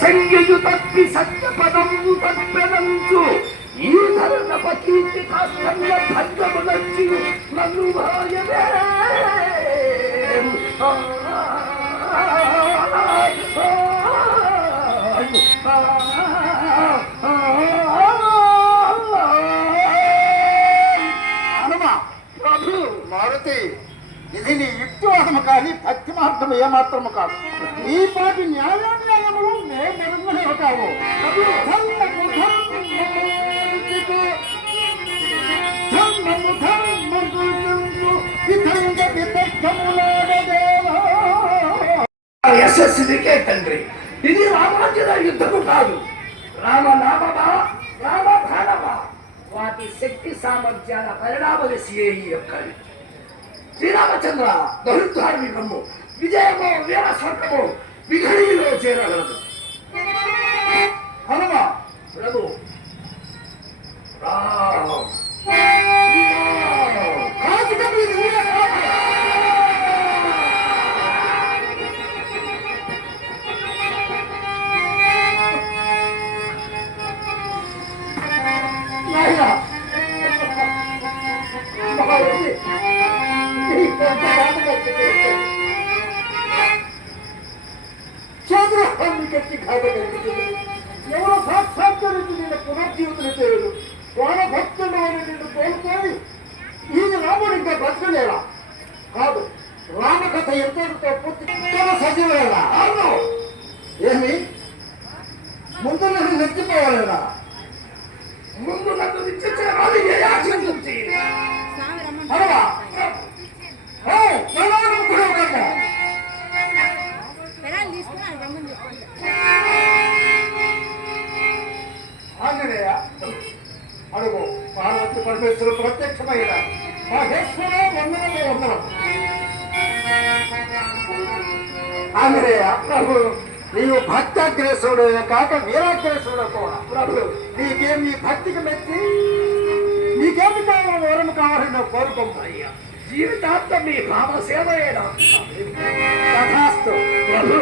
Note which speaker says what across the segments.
Speaker 1: సంఖ్యయు తప్పి సత్యపదం తప్పెనంచు ఈ ధరణ కీర్తి కాస్తంగా భంగము నన్ను భాయమే
Speaker 2: మారుతి ఇది నీ యుక్తివాదము కానీ భక్తి మార్గము ఏమాత్రము కాదు. ఈ పాటి న్యాయాన్యాయములు నే మెరుగునే కావు ధర్మము ధర్మము విధంగా
Speaker 1: యశస్సునికే తండ్రి. ఇది రామాంజన యుద్ధము కాదు. నామ రామ ప్రాణమా. వాటి శక్తి సామర్థ్యాల పరిణామ దశ యొక్క యొక్క శ్రీరామచంద్ర బహుద్ధార్మికము విజయము వీర స్వర్గము విఘడిలో చేరగలదు.
Speaker 2: హనుమ
Speaker 1: ప్రభు
Speaker 2: ಚಂದ್ರವನ್ನು ಕಟ್ಟಿ ಘಾತ ಕಲ್ಪಿಸಿದರು ಅವರ ಸಾಕ್ಷಾತ್ಕರಿಸಿ ನಿನ್ನ ಪುನರ್ಜೀವಿತಕ್ಕೆ ಹೇಳು ಪ್ರಾಣ ಭಕ್ತನವನ್ನು ನಿನ್ನ ತೋರಿಸಿ ಈಗ ರಾಮನಿಂದ
Speaker 1: ಬದುಕಲಿಲ್ಲ ಹೌದು ರಾಮಕಥೆ ಎಂತ ಪೂರ್ತಿ
Speaker 2: ಸಚಿವರಲ್ಲ. ಹೌದು. ಏನಿ ಮುಂದಿನ
Speaker 3: ನೆಚ್ಚಿಪವರಲ್ಲ ಮುಂದಿನ ಯಾಕೆ ಅಲ್ವಾ?
Speaker 2: ఆంజనేయ అడుగు పార్వతి పరమేశ్వరు ప్రత్యక్షమైన మహేశ్వర వందనమే వందనం ఆంజనేయ ప్రభు నీవు భక్తాగ్రేసుడు కాక వీరాగ్రేసుడు కూడా ప్రభు నీకేం నీ భక్తికి మెచ్చి నీకేమి కావాలని వరం కావాలని నువ్వు
Speaker 1: అయ్యా జీవితాంతం మీ భావ సేవయేనా
Speaker 2: తథాస్తు
Speaker 1: ప్రభు.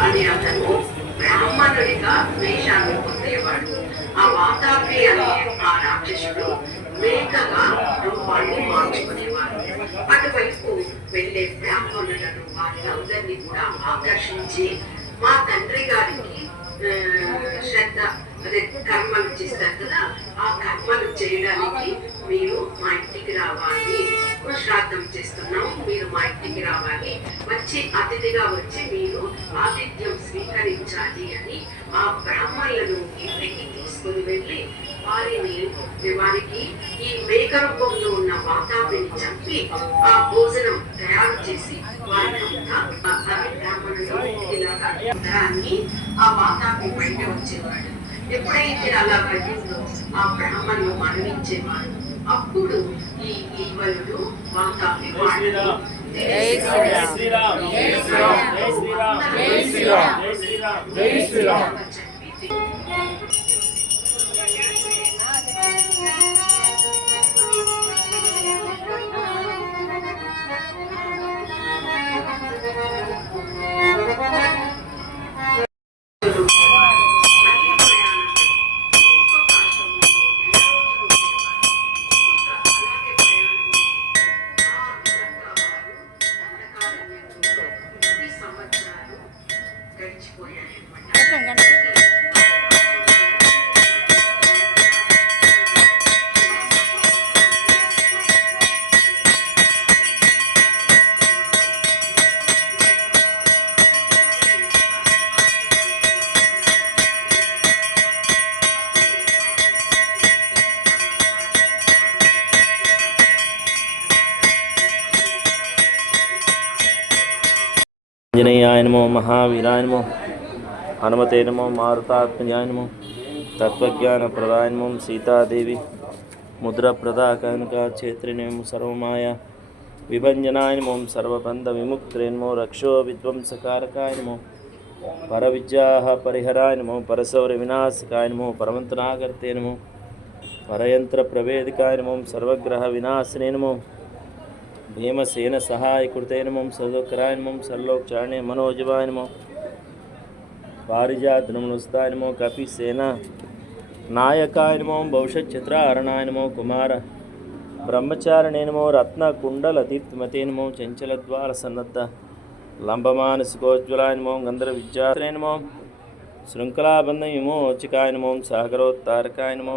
Speaker 4: అనే అతను బ్రాహ్మణుడిగా వేషాన్ని పొందేవాడు. ఆ వాతాపి అనే ఆ రాక్షసుడు మేకగా రూపాన్ని మార్చుకునేవాడు. అటువైపు వెళ్ళే బ్రాహ్మణులను వారిని కూడా ఆకర్షించి మా తండ్రి గారికి శ్రద్ధ అదే కర్మలు చేస్తారు కదా ఆ కర్మలు చేయడానికి మీరు మా ఇంటికి రావాలి. శ్రాద్ధం చేస్తున్నాము మీరు మా ఇంటికి రావాలి. వచ్చి అతిథిగా వచ్చి మీరు ఆతిథ్యం స్వీకరించాలి అని ఆ బ్రాహ్మణులను ఇంటికి తీసుకుని వెళ్ళి వారిని వారికి ఈ మేక రూపంలో ఉన్న వాతాపిని చంపి ఆ భోజనం తయారు చేసి వారికంతా బ్రాహ్మణులు ఇలాగా ఆ వాతాపి బయట వచ్చేవాడు ఎప్పుడైతే అలా ప్రజల్లో ఆ బ్రాహ్మణులు మరణించేవాడు అప్పుడు ఈ ఈవలుడు
Speaker 5: హనుమతే మహావీరాయనమో హనుమతేనమో మారుతాత్మజాయనమో తత్వజ్ఞాన ప్రదాయ సీతాదేవి ముద్ర ప్రదా కనుక క్షేత్రిణే సర్వమాయ విభంజనాయనమో సర్వబంధ విముక్త్రేణమో రక్షో విధ్వంసకారకాయనమో పరవిద్యా పరిహరాయనమో పరసౌర వినాశకాయనమో నమో పరయంత్ర ప్రవేదికాయనమో సర్వగ్రహ వినాశనేనమో భీమసేన సహాయకృతే నమో సర్వకరాయ నమో సర్లోక్షాణే మనోజవాయ నమో పారిజాత నమో కపిసేన నాయకాయ నమో భవిష్యచిత్రారణాయ నమో కుమార బ్రహ్మచారిణే నమో రత్నకుండలతీర్థమతే నమో చంచలద్వార సన్నద్ధ లంబమానసికోజ్వలాయ నమో గంధర్వ విద్యాత్రే నమో శృంఖలాబంధ విమోచకాయ నమో సాగరోత్తారకాయ నమో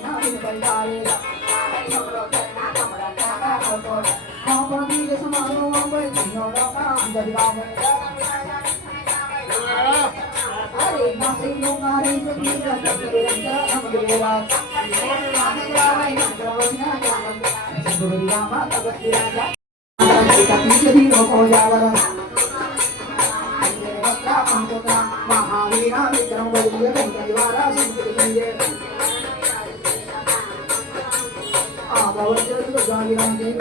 Speaker 5: महावीरा विक्रम बलिय परिवारा सुंदर आदवर्जन गागिरा के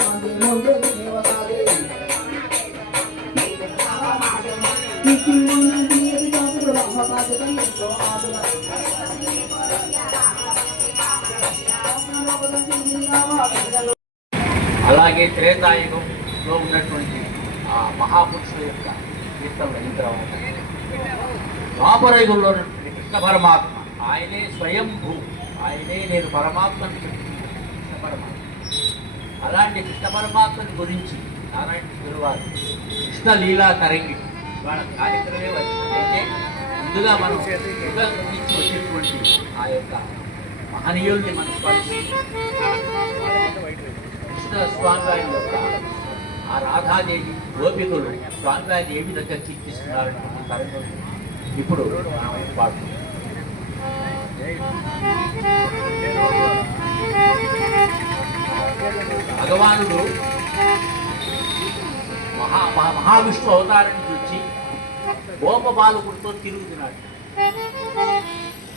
Speaker 3: అలాగే త్రేతాయుగంలో ఉన్నటువంటి ఆ మహాపురుషుల యొక్క కీర్తనలు అయిన తర్వాత ఉన్నటువంటి కృష్ణ పరమాత్మ ఆయనే స్వయంభూ ఆయనే నేను పరమాత్మని కృష్ణ పరమాత్మ. అలాంటి కృష్ణ పరమాత్మని గురించి నారాయణ గురువారు కృష్ణ లీలా తరంగి వాళ్ళ కార్యక్రమే వచ్చింది. అయితే ముందుగా మనం యుగ నుంచి ఆ యొక్క మహనీయుల్ని మనం కృష్ణ స్వామివారి యొక్క ఆ రాధాదేవి గోపికలు స్వామివారిని ఏ విధంగా కీర్తిస్తున్నారని ఇప్పుడు మనం భగవానుడు మహా మహావిష్ణు అవతారాన్ని చూచి గోపబాలకుడితో తిరుగుతున్నాడు.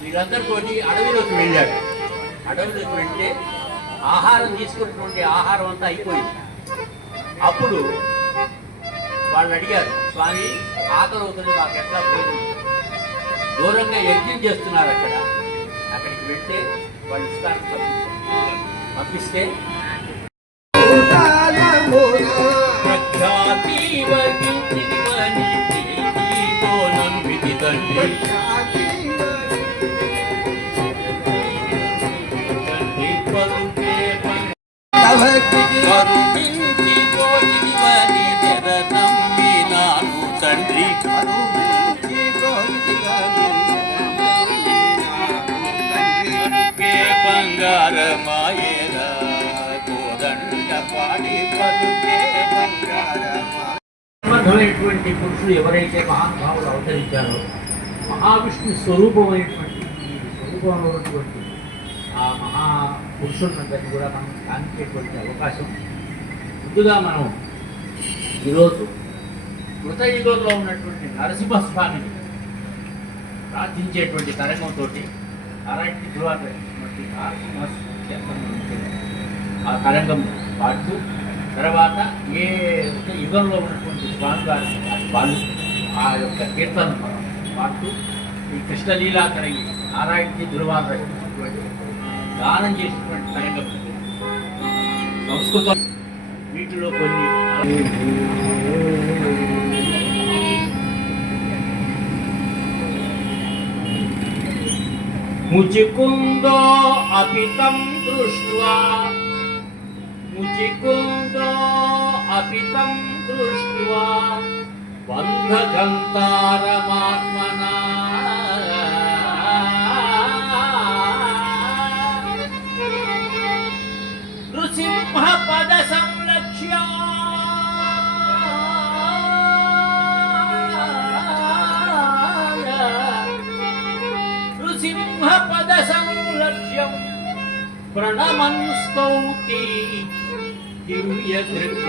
Speaker 3: వీరందరితోటి అడవిలోకి వెళ్ళాడు. అడవులకు వెళ్తే ఆహారం తీసుకున్నటువంటి ఆహారం అంతా అయిపోయింది. అప్పుడు వాళ్ళు అడిగారు స్వామి ఆకలి అవుతుంది మాకు ఎట్లా పోయింది దూరంగా యజ్ఞం చేస్తున్నారు అక్కడ. అక్కడికి వెళ్తే వాళ్ళు ఇష్టానికి పంపించారు. పంపిస్తే? ప్రఖ్యాతి వర్గించినవని తండ్రి. కరుణించి పోచినవని తెర నమ్మినాను తండ్రి బంగారమాయేరా కోదండ పాడి పలుకే బంగారమా సంబంధమైనటువంటి ఎవరైతే మహానుభావులు అవతరించారో మహావిష్ణు స్వరూపమైనటువంటి ఈ స్వరూపంలో ఉన్నటువంటి ఆ మహా పురుషులందరినీ కూడా మనం కానించేటువంటి అవకాశం. ముందుగా మనం ఈరోజు కృతయుగంలో ఉన్నటువంటి నరసింహస్వామిని ప్రార్థించేటువంటి తరంగంతో అరటి ధృవార్త ఆ తరంగం పాడుతూ తర్వాత ఏ యుగంలో ఉన్నటువంటి స్వామి గారు వాళ్ళు ఆ యొక్క కీర్తన పాడుతూ ఈ కృష్ణలీలా తరంగి నారాయణి ధృవార్త గానం చేసినటువంటి సంస్కృతం వీటిలో కొన్ని ముచికుందో అపితం దృష్ట్వా. ముచికుందో అపితం దృష్ట్వా. బంధగంతారమాత్మనా నృసింహ పద సంలక్ష్య నృసింహ పద సంలక్ష్యం ప్రణమన్ స్తౌతి దివ్య దృక్